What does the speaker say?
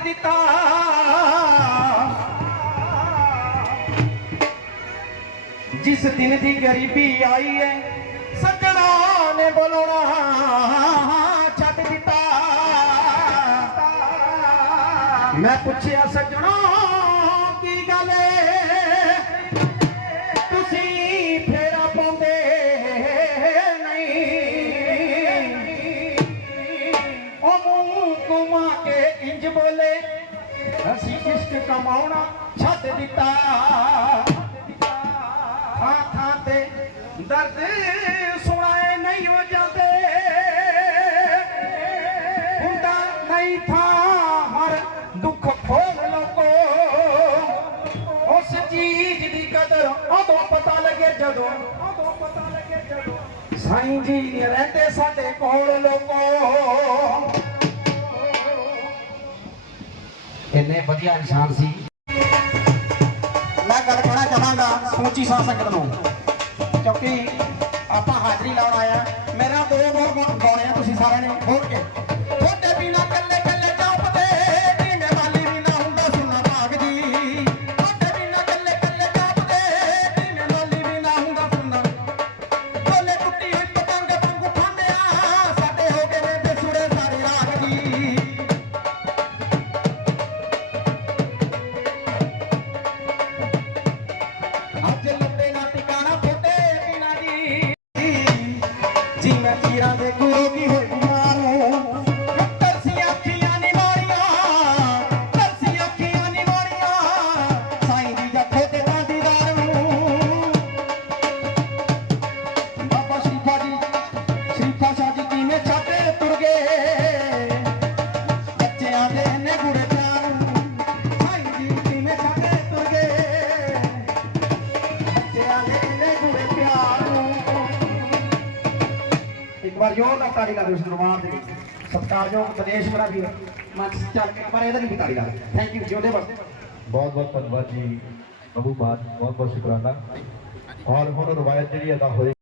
ਦਿੱਤਾ। ਜਿਸ ਦਿਨ ਦੀ ਗਰੀਬੀ ਆਈ ਹੈ, ਸੱਜਣਾ ਨੇ ਬੋਲਣਾ, ਛੱਡ ਦਿੱਤਾ। ਮੈਂ ਪੁੱਛਿਆ, ਸੱਜਣਾ ਉਹ ਮੂੰਹ ਕੇ ਇੰਜ ਬੋਲੇ, ਅਸੀਂ ਇਸ਼ਕ ਕਮਾਉਣਾ ਛੱਡ ਦਿੱਤਾ। ਥਾਂ ਥਾਂ ਤੇ ਦਰਦ ਸੁਣਾਏ ਨਹੀਂ ਹੋ ਜਾਂਦੇ। ਹੁੰਦਾ ਨਹੀਂ ਥਾਂ, ਹਰ ਦੁੱਖ ਖੋਲ ਲੋਕੋ। ਉਸ ਚੀਜ਼ ਦੀ ਕਦਰ ਉਦੋਂ ਪਤਾ ਲੱਗੇ ਜਦੋਂ ਉਦੋਂ ਪਤਾ ਲੱਗੇ ਜਦੋਂ। ਸਾਈਂ ਜੀ ਰਹਿੰਦੇ ਸਾਡੇ ਕੋਲ ਲੋਕੋ। ਇੰਨੇ ਵਧੀਆ ਇਨਸਾਨ ਸੀ। ਮੈਂ ਗੱਲ ਕਹਿਣਾ ਚਾਹਾਂਗਾ ਸਮੁੱਚੀ ਸਾਹ ਸੰਗਤ ਨੂੰ, ਕਿਉਂਕਿ ਆਪਾਂ ਹਾਜ਼ਰੀ ਲਾਉਣ ਆਇਆ ਮੇਰਾ ਦੋ ਬਹੁਤ ਗਾਉਣੇ ਆ ਤੁਸੀਂ ਸਾਰਿਆਂ ਨੇ ਖੋਲ ਕੇ। ਮੈਂ ਇੱਕ ਵਾਰ ਜੋਰ ਨਾਲ ਤਾੜੀ ਲਾ ਦਿਓ ਇਸ ਦਰਬਾਰ ਦੇ ਵਿੱਚ ਸਤਿਕਾਰਯੋਗ ਵਿਦੇਸ਼ ਮੇਰਾ ਵੀਰ ਮੰਚ ਚੱਲ ਕੇ ਪਰ ਇਹਦਾ ਨਹੀਂ ਤਾੜੀ ਲਾ ਥੈਂਕ ਯੂ ਜਿਉਂਦੇ ਬਸ ਬਹੁਤ ਬਹੁਤ ਧੰਨਵਾਦ ਜੀ ਅਬੂ ਬਾਦ ਬਹੁਤ ਬਹੁਤ ਸ਼ੁਕਰਾਨਾ ਔਰ ਹੁਣ ਰਵਾਇਤ ਜਿਹੜੀ ਅਦਾ ਹੋਈ